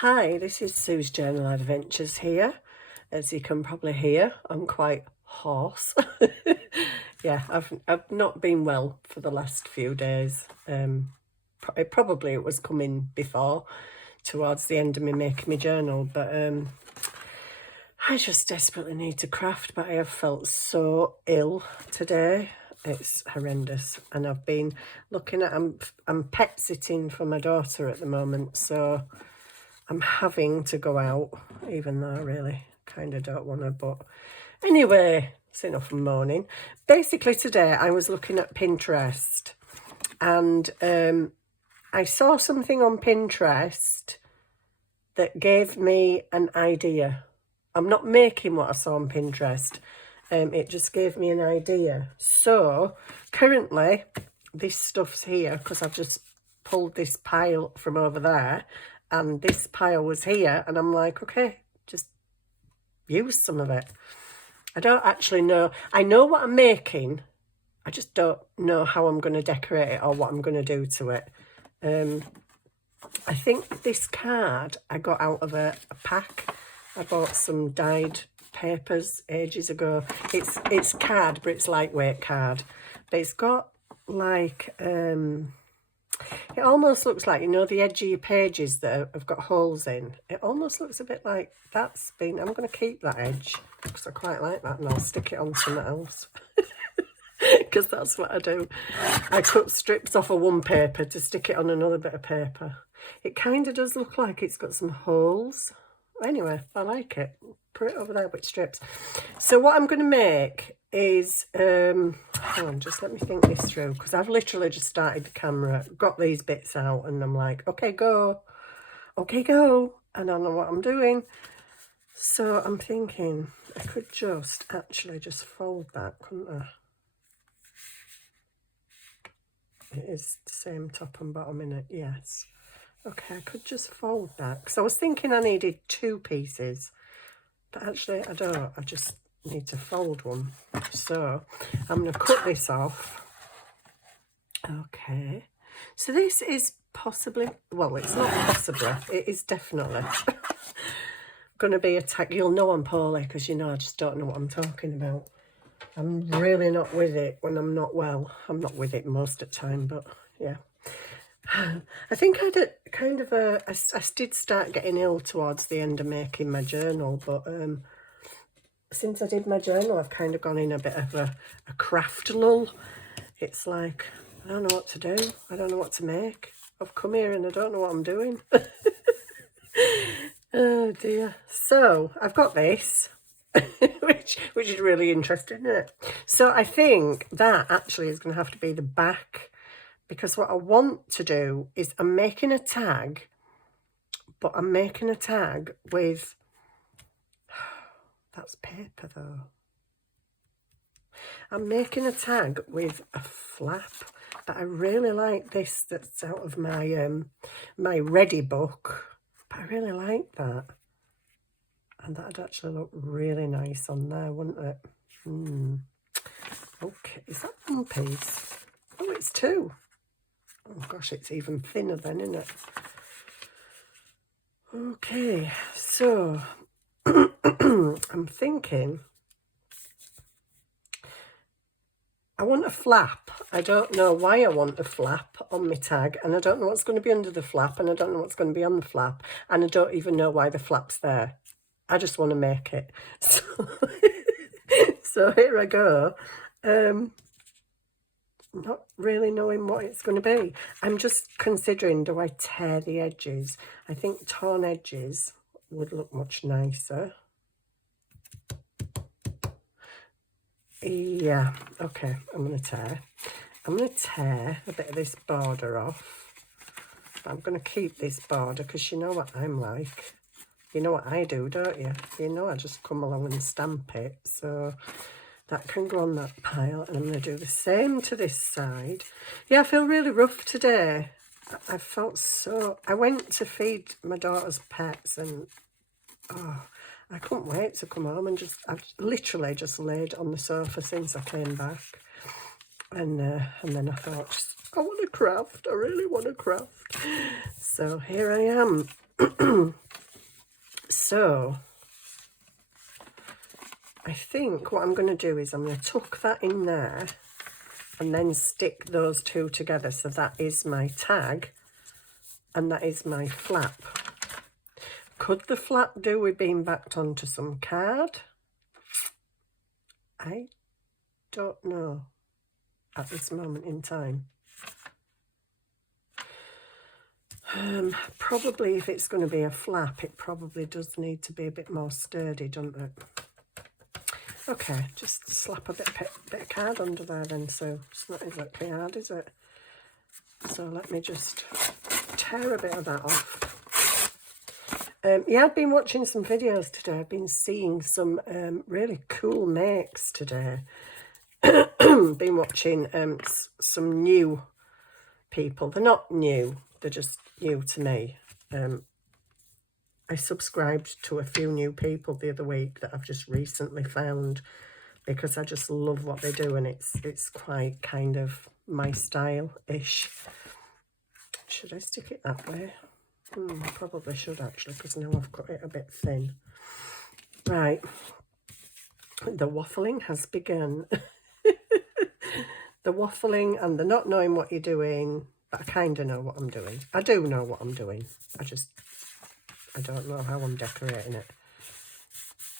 Hi, this is Sue's Journal Adventures here. As you can probably hear, I'm quite hoarse. Yeah, I've not been well for the last few days. It was coming before, towards the end of me making my journal, but I just desperately need to craft. But I have felt so ill today. It's horrendous, and I've been looking at. I'm pet sitting for my daughter at the moment, so I'm having to go out, even though I really kind of don't want to. But anyway, it's enough of moaning. Basically, today I was looking at Pinterest, and I saw something on Pinterest that gave me an idea. I'm not making what I saw on Pinterest. It just gave me an idea. So currently, this stuff's here because I've just pulled this pile from over there, and this pile was here, and I'm like, okay, just use some of it. I don't actually know. I know what I'm making. I just don't know how I'm going to decorate it or what I'm going to do to it. I think this card I got out of a pack. I bought some dyed papers ages ago. It's card, but it's lightweight card. But it's got like it almost looks like, you know, the edge of your pages that have got holes in. It almost looks a bit like that's been. I'm going to keep that edge because I quite like that, and I'll stick it on something else. Because that's what I do. I cut strips off of one paper to stick it on another bit of paper. It kind of does look like it's got some holes. Anyway, I like it. Put it over there with strips. So what I'm going to make is, hold on, just let me think this through, because I've literally just started the camera, got these bits out, and I'm like, okay, go. Okay, go. And I don't know what I'm doing. So I'm thinking I could just actually just fold that, couldn't I? It is the same top and bottom in it, yes. Okay, I could just fold that, because I was thinking I needed two pieces, but actually I don't. I just need to fold one. So I'm going to cut this off. Okay, so this is possibly, well, it's not possibly, it is definitely going to be a tag. You'll know I'm poorly because, you know, I just don't know what I'm talking about. I'm really not with it when I'm not well. I'm not with it most of the time, but yeah. I think I did kind of I did start getting ill towards the end of making my journal, but since I did my journal, I've kind of gone in a bit of a craft lull. It's like, I don't know what to do. I don't know what to make. I've come here and I don't know what I'm doing. Oh dear. So I've got this. which is really interesting, isn't it? So I think that actually is going to have to be the back, because what I want to do is I'm making a tag, but I'm making a tag with, that's paper though. I'm making a tag with a flap, but I really like this that's out of my my Ready book, but I really like that. And that'd actually look really nice on there, wouldn't it? Okay, is that one piece? Oh, it's two. Oh gosh, it's even thinner then, isn't it? Okay, so I'm thinking I want a flap. I don't know why I want a flap on my tag, and I don't know what's going to be under the flap, and I don't know what's going to be on the flap, and I don't even know why the flap's there. I just want to make it. So, so here I go. Not really knowing what it's going to be. I'm just considering, do I tear the edges? I think torn edges would look much nicer. Yeah, okay, I'm going to tear. I'm going to tear a bit of this border off. I'm going to keep this border because you know what I'm like. You know what I do, don't you? You know I just come along and stamp it. So that can go on that pile. And I'm going to do the same to this side. Yeah, I feel really rough today. I felt so... I went to feed my daughter's pets and... oh, I couldn't wait to come home, and I've literally just laid on the sofa since I came back. And then I thought, I want to craft. I really want to craft. So here I am. So I think what I'm going to do is I'm going to tuck that in there and then stick those two together. So that is my tag and that is my flap. Could the flap do with being backed onto some card? I don't know at this moment in time. Probably if it's going to be a flap, it probably does need to be a bit more sturdy, doesn't it? Okay, just slap a bit of card under there then, so it's not exactly hard, is it? So let me just tear a bit of that off. Yeah, I've been watching some videos today. I've been seeing some really cool makes today. Been watching some new people. They're not new, they're just new to me. I subscribed to a few new people the other week that I've just recently found because I just love what they do, and it's quite kind of my style-ish. Should I stick it that way? I probably should actually, because now I've cut it a bit thin. Right, the waffling has begun. The waffling and the not knowing what you're doing, but I kind of know what I'm doing. I do know what I'm doing. I don't know how I'm decorating it.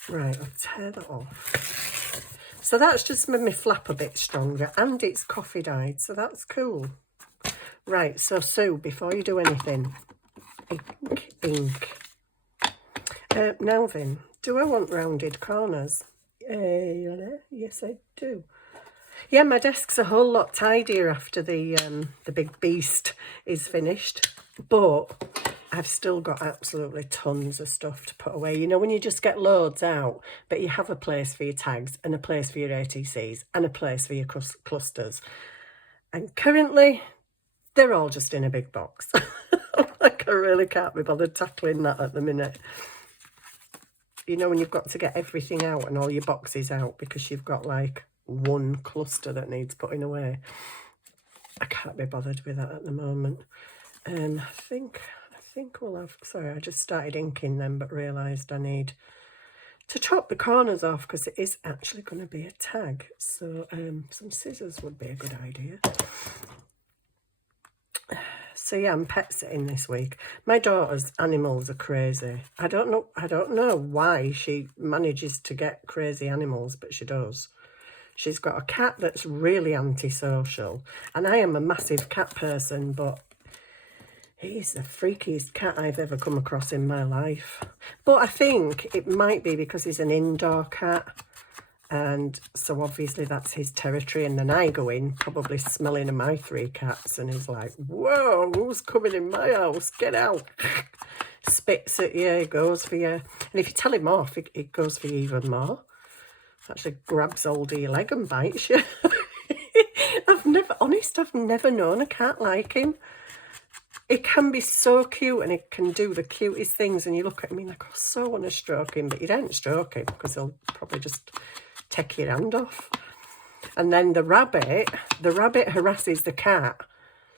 Right, I'll tear that off. So that's just made me flap a bit stronger, and it's coffee dyed, so that's cool. Right, so Sue, before you do anything, ink. Now then, do I want rounded corners? Yes, I do. Yeah, my desk's a whole lot tidier after the big beast is finished, but I've still got absolutely tons of stuff to put away. You know, when you just get loads out, but you have a place for your tags and a place for your ATCs and a place for your clusters. And currently, they're all just in a big box. Like, I really can't be bothered tackling that at the minute. You know, when you've got to get everything out and all your boxes out because you've got like one cluster that needs putting away. I can't be bothered with that at the moment. I think we'll have, sorry, I just started inking them but realised I need to chop the corners off because it is actually going to be a tag. So some scissors would be a good idea. So yeah, I'm pet sitting this week. My daughter's animals are crazy. I don't know why she manages to get crazy animals, but she does. She's got a cat that's really antisocial, and I am a massive cat person, but he's the freakiest cat I've ever come across in my life. But I think it might be because he's an indoor cat, and so obviously that's his territory, and then I go in probably smelling of my 3 cats, and he's like, whoa, who's coming in my house? Get out. Spits at you, goes for you, and if you tell him off, it goes for you even more. Actually grabs hold of your leg and bites you. I've never known a cat like him. It can be so cute and it can do the cutest things, and you look at him and like, I so want to stroke him, but you don't stroke him because he'll probably just take your hand off. And then the rabbit harasses the cat.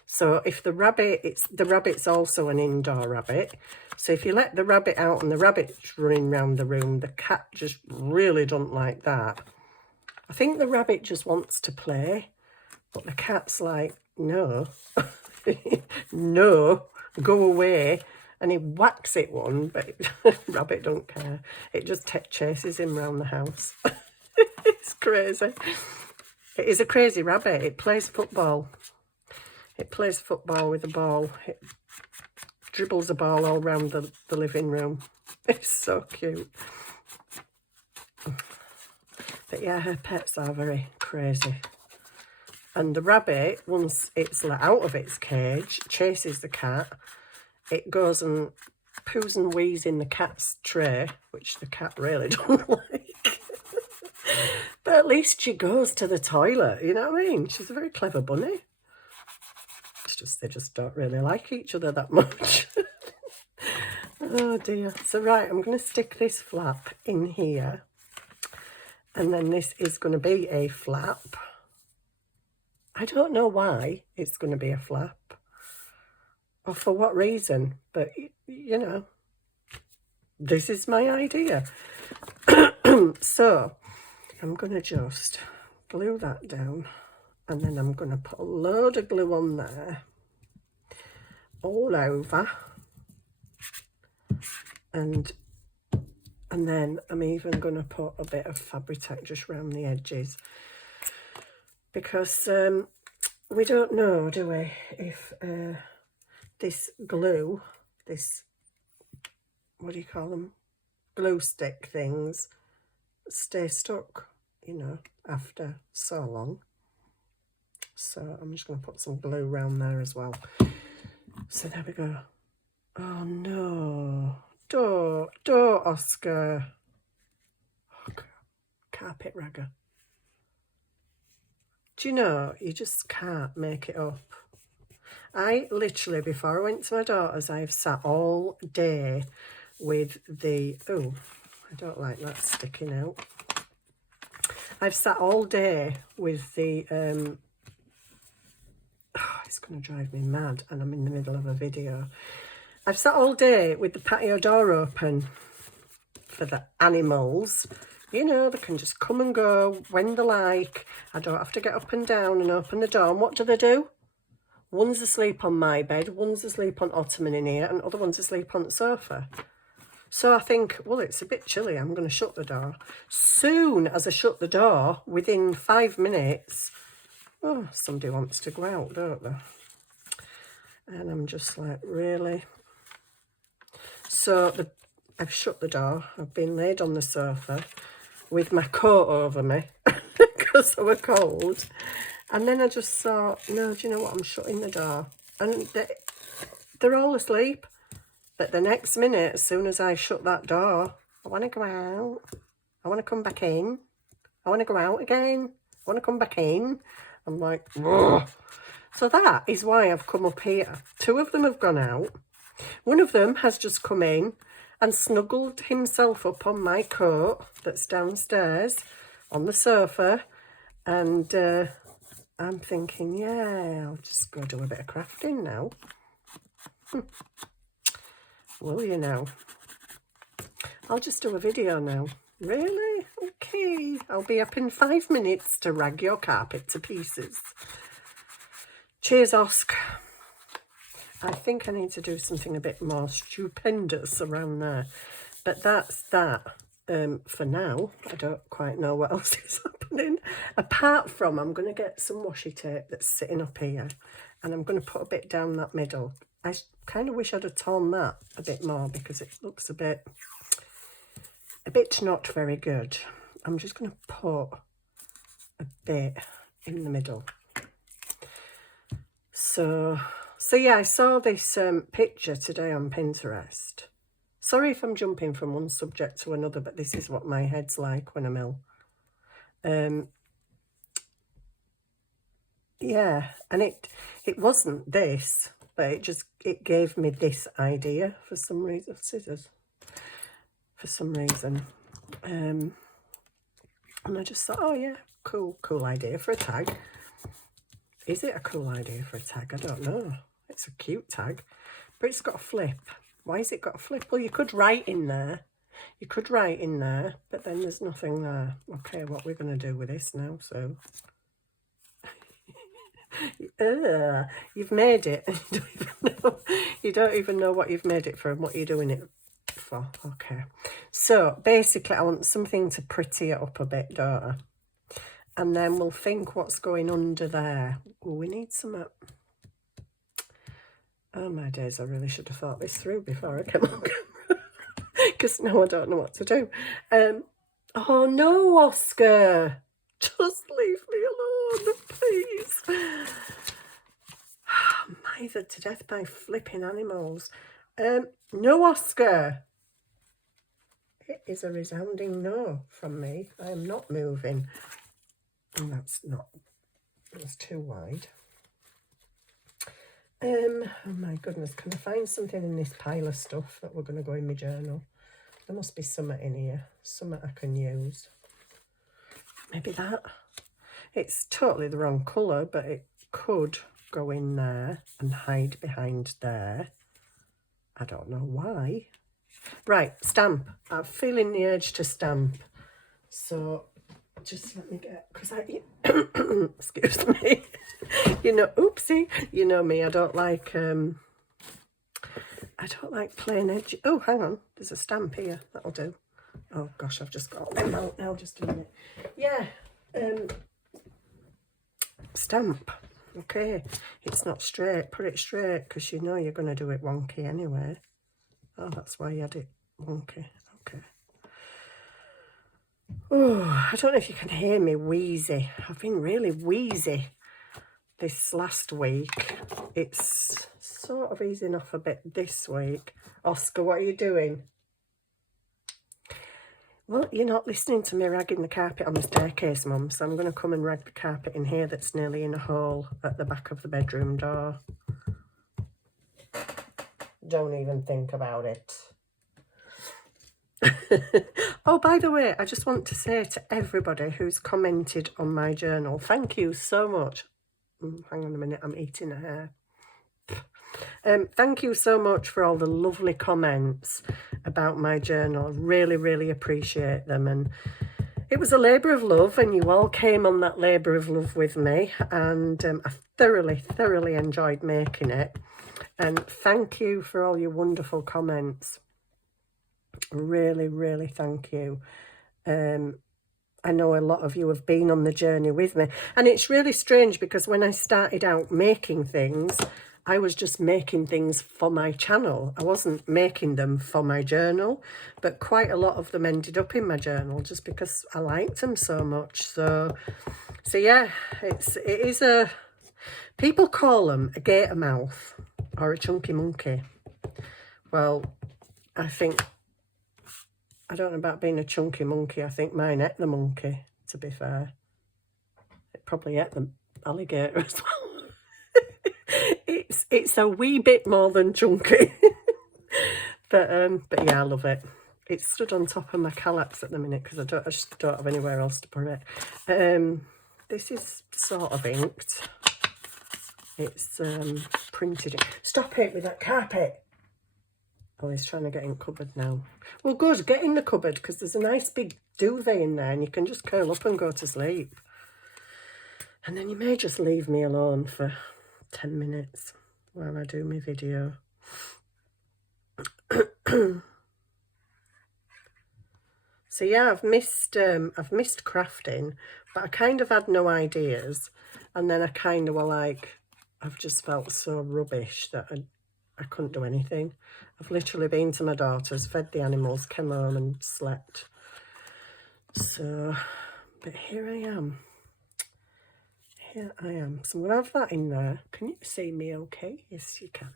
So if the rabbit's also an indoor rabbit. So if you let the rabbit out and the rabbit's running around the room, the cat just really don't like that. I think the rabbit just wants to play, but the cat's like, no, no, go away. And he whacks it one, but rabbit don't care. It just chases him around the house. It's crazy. It is a crazy rabbit. It plays football. It plays football with a ball. It dribbles a ball all around the living room. It's so cute. But yeah, her pets are very crazy. And the rabbit, once it's let out of its cage, chases the cat. It goes and poos and wheezes in the cat's tray, which the cat really don't like. But at least she goes to the toilet, you know what I mean? She's a very clever bunny. They just don't really like each other that much. Oh dear. So right, I'm going to stick this flap in here, and then this is going to be a flap. I don't know why it's going to be a flap or for what reason, but you you know, this is my idea. So I'm going to just glue that down, and then I'm going to put a load of glue on there all over, and then I'm even going to put a bit of Fabri-Tac just around the edges, because we don't know, do we, if this glue, this, what do you call them, glue stick things, stay stuck, you know, after so long. So I'm just going to put some glue around there as well. So there we go. Oh no, don't Oscar. Oh, carpet ragger. Do you know, you just can't make it up. I literally, before I went to my daughter's, I've sat all day with the, oh, I don't like that sticking out. I've sat all day with the, oh, it's going to drive me mad, and I'm in the middle of a video. I've sat all day with the patio door open for the animals. You know, they can just come and go when they like. I don't have to get up and down and open the door. And what do? One's asleep on my bed, one's asleep on ottoman in here, and other one's asleep on the sofa. So I think, well, it's a bit chilly, I'm going to shut the door. Soon as I shut the door, within 5 minutes, oh, somebody wants to go out, don't they? And I'm just like, really? So I've shut the door, I've been laid on the sofa with my coat over me because I was cold. And then I just thought, no, do you know what, I'm shutting the door. And they're all asleep. But the next minute, as soon as I shut that door, I want to go out. I want to come back in. I want to go out again. I want to come back in. I'm like, ugh. So that is why I've come up here. 2 of them have gone out. One of them has just come in and snuggled himself up on my coat that's downstairs on the sofa. And I'm thinking, yeah, I'll just go do a bit of crafting now. Will you now? I'll just do a video now. Really? Okay. I'll be up in 5 minutes to rag your carpet to pieces. Cheers, Oscar. I think I need to do something a bit more stupendous around there. But that's that for now. I don't quite know what else is happening. Apart from, I'm going to get some washi tape that's sitting up here. And I'm going to put a bit down that middle. I kind of wish I'd have torn that a bit more because it looks a bit not very good. I'm just going to put a bit in the middle. So yeah, I saw this picture today on Pinterest. Sorry if I'm jumping from one subject to another, but this is what my head's like when I'm ill. Yeah, and it wasn't this. But it gave me this idea for some reason. Scissors. For some reason. And I just thought, oh yeah, cool idea for a tag. Is it a cool idea for a tag? I don't know. It's a cute tag. But it's got a flip. Why has it got a flip? Well, you could write in there. You could write in there, but then there's nothing there. Okay, what we're going to do with this now, so... you've made it and you don't even know what you've made it for and what you're doing it for. Okay, so basically I want something to pretty it up a bit, don't I? And then we'll think what's going under there. Oh, we need some oh my days, I really should have thought this through before I came on camera because now I don't know what to do. Oh no, Oscar, just leave me alone, please. I'm either to death by flipping animals. No, Oscar. It is a resounding no from me. I am not moving. And that's too wide. Oh my goodness, can I find something in this pile of stuff that we're going to go in my journal? There must be something in here, something I can use. Maybe that. It's totally the wrong colour, but it could go in there and hide behind there. I don't know why. Right, stamp. I'm feeling the urge to stamp. So just let me get, because I, excuse me, you know, oopsie, you know me, I don't like plain edge. Oh, hang on, there's a stamp here, that'll do. Oh gosh, I've just got them out now, just a minute. Yeah, stamp. Okay, it's not straight, put it straight, because you know you're going to do it wonky anyway. Oh, that's why you had it wonky. Okay. Oh, I don't know if you can hear me wheezy. I've been really wheezy this last week. It's sort of easing off a bit this week. Oscar, what are you doing? Well, you're not listening to me ragging the carpet on the staircase, Mum, so I'm going to come and rag the carpet in here that's nearly in a hole at the back of the bedroom door. Don't even think about it. Oh, by the way, I just want to say to everybody who's commented on my journal, thank you so much. Hang on a minute, I'm eating a hair. Thank you so much for all the lovely comments about my journal. Really, really appreciate them. And it was a labour of love, and you all came on that labour of love with me. And I thoroughly, thoroughly enjoyed making it. And thank you for all your wonderful comments. Really, really thank you. I know a lot of you have been on the journey with me. And it's really strange because when I started out making things, I was just making things for my channel. I wasn't making them for my journal, but quite a lot of them ended up in my journal just because I liked them so much. So yeah, it is a, people call them a gator mouth or a chunky monkey. Well, I think, I don't know about being a chunky monkey. I think mine ate the monkey, to be fair. It probably ate the alligator as well. It's a wee bit more than chunky. but yeah, I love it. It's stood on top of my Kallax at the minute because I just don't have anywhere else to put it. This is sort of inked. It's printed it. Stop it with that carpet. Oh, he's trying to get in cupboard now. Well, good, get in the cupboard because there's a nice big duvet in there and you can just curl up and go to sleep. And then you may just leave me alone for 10 minutes while I do my video. So yeah, I've missed crafting, but I kind of had no ideas. And then I kind of were like, I've just felt so rubbish that I couldn't do anything. I've literally been to my daughter's, fed the animals, came home and slept. So, but here I am. Here I am. So I'm going to have that in there. Can you see me okay? Yes, you can.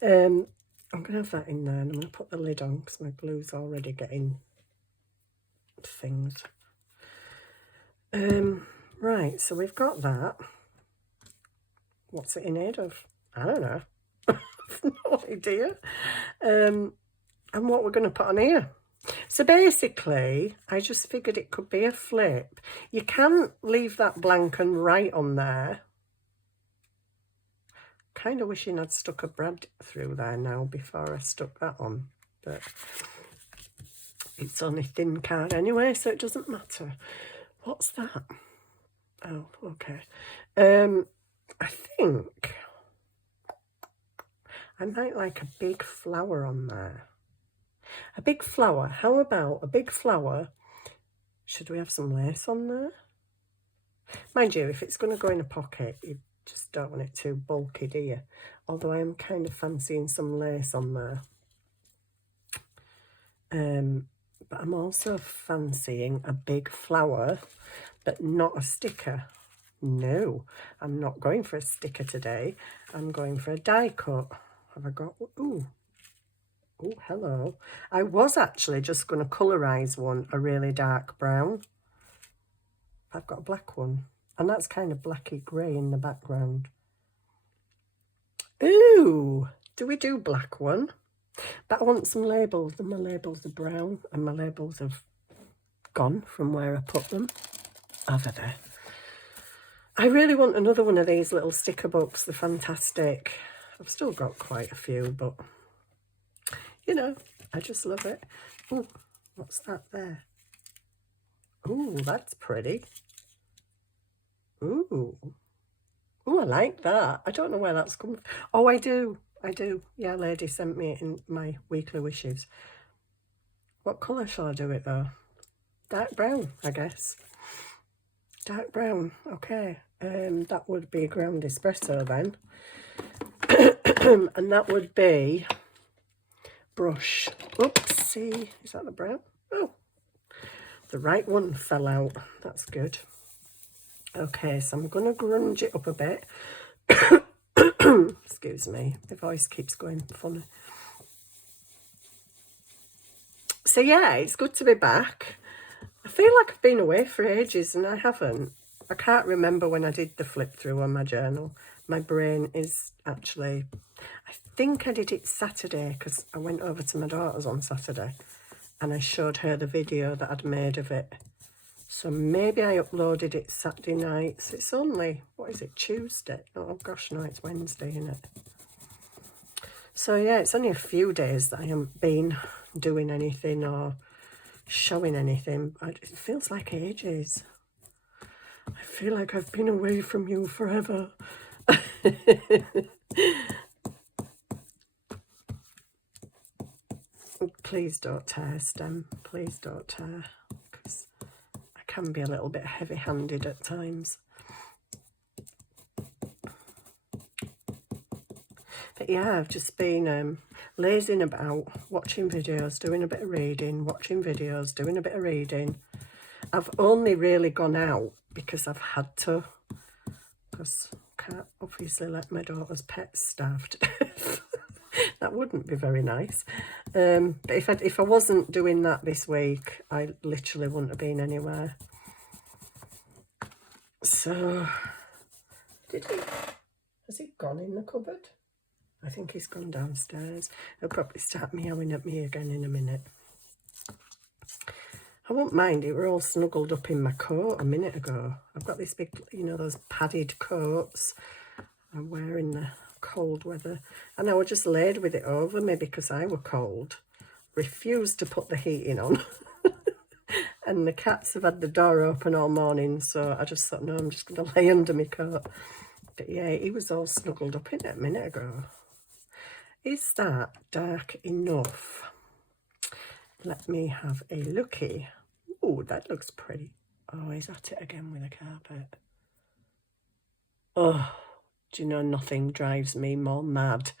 I'm going to have that in there and I'm going to put the lid on because my glue's already getting things. Right, so we've got that. What's it in aid of? I don't know. No idea. And what we're going to put on here. So basically, I just figured it could be a flip. You can leave that blank and write on there. Kind of wishing I'd stuck a brad through there now before I stuck that on. But it's only thin card anyway, so it doesn't matter. What's that? Oh, okay. I think I might like a big flower on there. A big flower. How about a big flower? Should we have some lace on there? Mind you, if it's going to go in a pocket, you just don't want it too bulky, do you? Although I am kind of fancying some lace on there. But I'm also fancying a big flower, but not a sticker. No, I'm not going for a sticker today. I'm going for a die cut. Have I got... Ooh. Oh, hello. I was actually just going to colorise one, a really dark brown. I've got a black one. And that's kind of blacky grey in the background. Ooh, do we do black one? But I want some labels, and my labels are brown, and my labels have gone from where I put them. Over there. I really want another one of these little sticker books. They're fantastic. I've still got quite a few, but You know, I just love it. Oh, what's that there? Ooh, that's pretty. Ooh. Ooh, I like that. I don't know where that's come from. Oh, I do. I do. Yeah, lady sent me it in my weekly wishes. What colour shall I do it though? Dark brown, I guess. Dark brown. Okay. That would be ground espresso then. And that would be brush. Oopsie. Is that the brown? Oh, the right one fell out. That's good. Okay, so I'm going to grunge it up a bit. Excuse me, my voice keeps going funny. So yeah, it's good to be back. I feel like I've been away for ages and I haven't. I can't remember when I did the flip through on my journal. My brain is actually... I think I did it Saturday because I went over to my daughter's on Saturday and I showed her the video that I'd made of it. So maybe I uploaded it Saturday night. So it's only, what is it, Tuesday? Oh gosh, no, it's Wednesday, isn't it? So yeah, it's only a few days that I haven't been doing anything or showing anything. It feels like ages. I feel like I've been away from you forever. Please don't tear, Stem. Please don't tear. Because I can be a little bit heavy-handed at times. But yeah, I've just been lazing about, watching videos, doing a bit of reading, watching videos, doing a bit of reading. I've only really gone out because I've had to, because I can't obviously let my daughter's pets starve to death. That wouldn't be very nice. But if I wasn't doing that this week, I literally wouldn't have been anywhere. So, has he gone in the cupboard? I think he's gone downstairs. He'll probably start meowing at me again in a minute. I won't mind, it were all snuggled up in my coat a minute ago. I've got this big, you know, those padded coats I wear in the cold weather. And I was just laid with it over me because I were cold. Refused to put the heating on. And the cats have had the door open all morning, so I just thought, no, I'm just going to lay under my coat. But yeah, he was all snuggled up in it a minute ago. Is that dark enough? Let me have a looky. Oh, that looks pretty. Oh, he's at it again with a carpet. Oh, do you know, nothing drives me more mad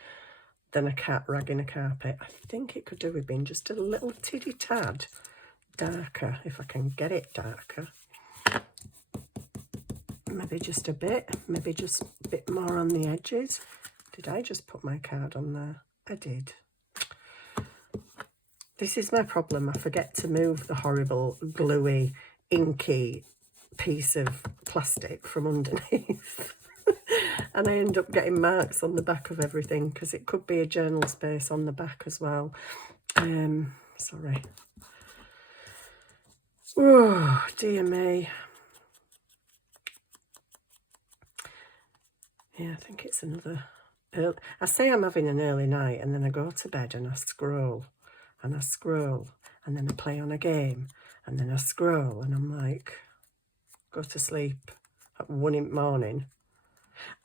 than a cat ragging a carpet. I think it could do with being just a little tiddy tad darker, if I can get it darker. Maybe just a bit, maybe just a bit more on the edges. Did I just put my card on there? I did. This is my problem. I forget to move the horrible, gluey, inky piece of plastic from underneath. And I end up getting marks on the back of everything because it could be a journal space on the back as well. Sorry. Oh, dear me. Yeah, I think it's another... I say I'm having an early night and then I go to bed and I scroll and I scroll and then I play on a game and then I scroll and I'm like, go to sleep at 1 in the morning.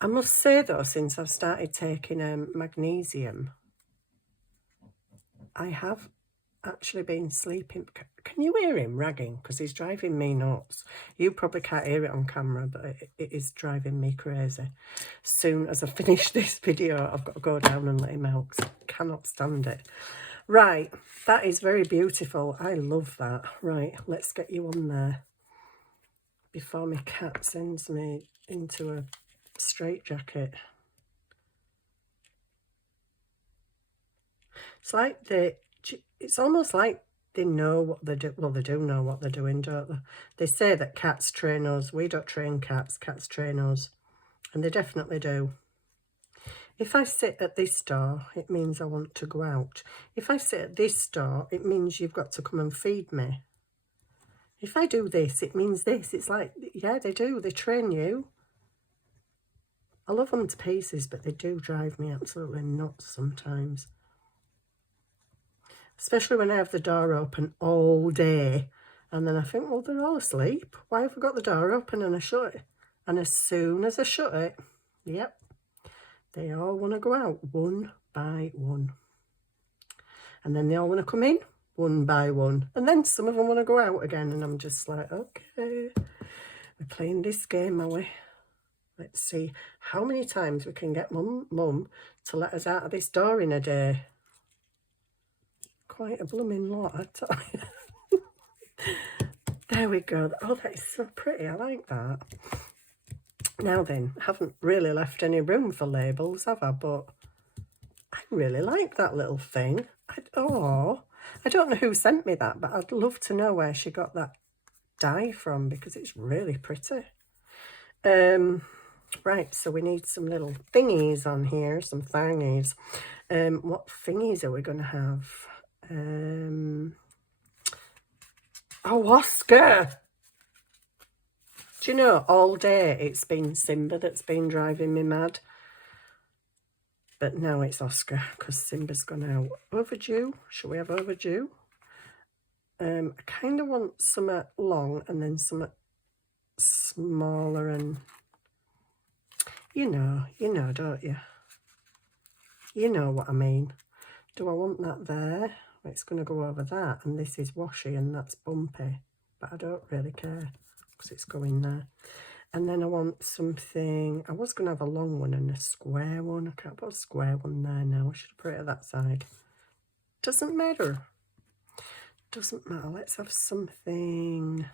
I must say though, since I've started taking magnesium, I have actually been sleeping. Can you hear him ragging? Because he's driving me nuts. You probably can't hear it on camera, but it is driving me crazy. As soon as I finish this video, I've got to go down and let him out because I cannot stand it. Right, that is very beautiful. I love that. Right, let's get you on there before my cat sends me into a straitjacket. It's like it's almost like they know what they do. Well, they do know what they're doing, don't they? They say that cats train us. We don't train cats. Cats train us. And they definitely do. If I sit at this door, it means I want to go out. If I sit at this door, it means you've got to come and feed me. If I do this, it means this. It's like, yeah, they do. They train you. I love them to pieces, but they do drive me absolutely nuts sometimes. especially when I have the door open all day. And then I think, well, they're all asleep. Why have I got the door open and I shut it? And as soon as I shut it, yep, they all want to go out one by one. And then they all want to come in one by one. And then some of them want to go out again. And I'm just like, okay, we're playing this game, are we? Let's see how many times we can get mum to let us out of this door in a day. Quite a blooming lot, I tell you. There we go. Oh, that is so pretty. I like that. Now then, I haven't really left any room for labels, have I? But I really like that little thing. I don't know who sent me that, but I'd love to know where she got that die from, because it's really pretty. Right, so we need some little thingies on here, some thingies. What thingies are we going to have? Oh, Oscar! Do you know, all day it's been Simba that's been driving me mad. But now it's Oscar, because Simba's gone out. Overdue? Shall we have overdue? I kind of want some long and then some smaller, and you know, don't you? You know what I mean. Do I want that there? It's going to go over that, and this is washy and that's bumpy, but I don't really care because it's going there. And then I want something, I was going to have a long one and a square one. I can't put a square one there now. I should have put it at that side. Doesn't matter. Doesn't matter. Let's have something.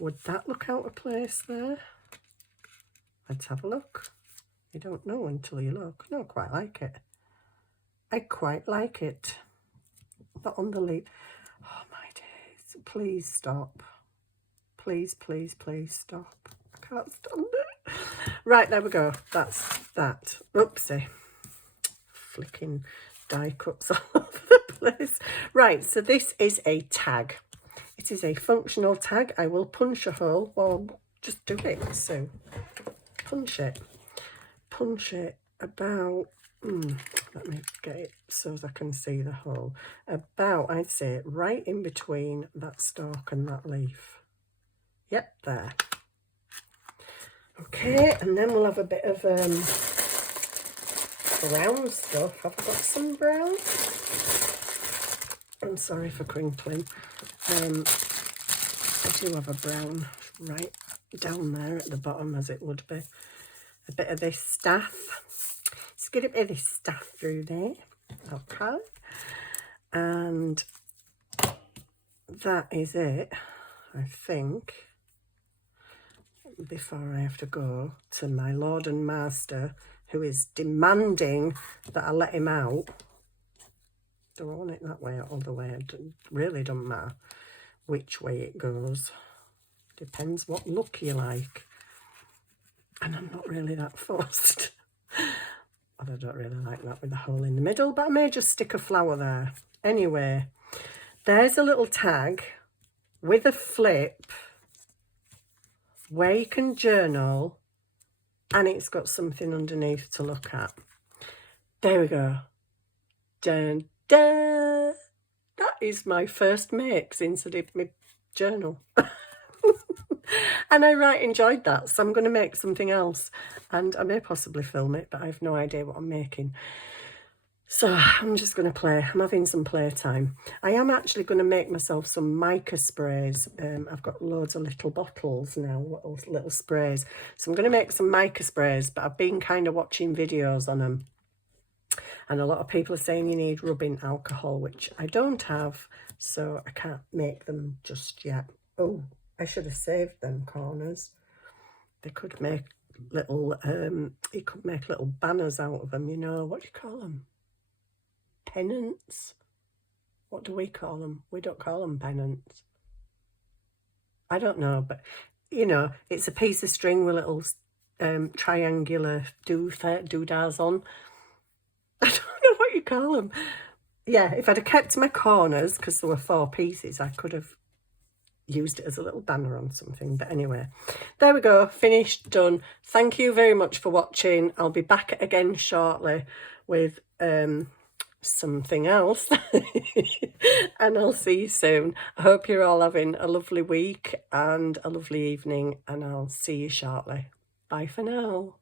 Would that look out of place there? Let's have a look. You don't know until you look. No, I quite like it. I quite like it. Not on the leaf. Oh my days. Please stop. Please, please, please stop. I can't stand it. Right, there we go. That's that. Oopsie. Flicking die cuts all over the place. Right, so this is a tag. It is a functional tag. I will punch a hole. Well, just do it. So, punch it. Punch it about, let me get it so as I can see the hole. About, I'd say, right in between that stalk and that leaf. Yep, there. Okay, and then we'll have a bit of brown stuff. Have I got some brown? I'm sorry for crinkling. I do have a brown right down there at the bottom, as it would be. A bit of this stuff. Let's get a bit of this stuff through there. Okay. And that is it, I think. Before I have to go to my Lord and Master, who is demanding that I let him out. Do I want it that way or the way? It really doesn't matter which way it goes. Depends what look you like. And I'm not really that fussed. I don't really like that with the hole in the middle, but I may just stick a flower there. Anyway, there's a little tag with a flip where you can journal, and it's got something underneath to look at. There we go. Dun, dun. That is my first make since I did my journal. And I right enjoyed that, so I'm going to make something else, and I may possibly film it, but I have no idea what I'm making. So I'm just going to play. I'm having some playtime. I am actually going to make myself some mica sprays. I've got loads of little bottles now, little sprays. So I'm going to make some mica sprays, but I've been kind of watching videos on them. And a lot of people are saying you need rubbing alcohol, which I don't have, so I can't make them just yet. Oh, I should have saved them corners. They could make little, you could make little banners out of them, you know. What do you call them? Pennants? What do we call them? We don't call them pennants. I don't know, but you know, it's a piece of string with little triangular doodads on. I don't know what you call them. Yeah, if I'd have kept my corners, because there were 4 pieces, I could have used it as a little banner on something. But anyway, there we go. Finished, done. Thank you very much for watching. I'll be back again shortly with something else. And I'll see you soon. I hope you're all having a lovely week and a lovely evening, and I'll see you shortly. Bye for now.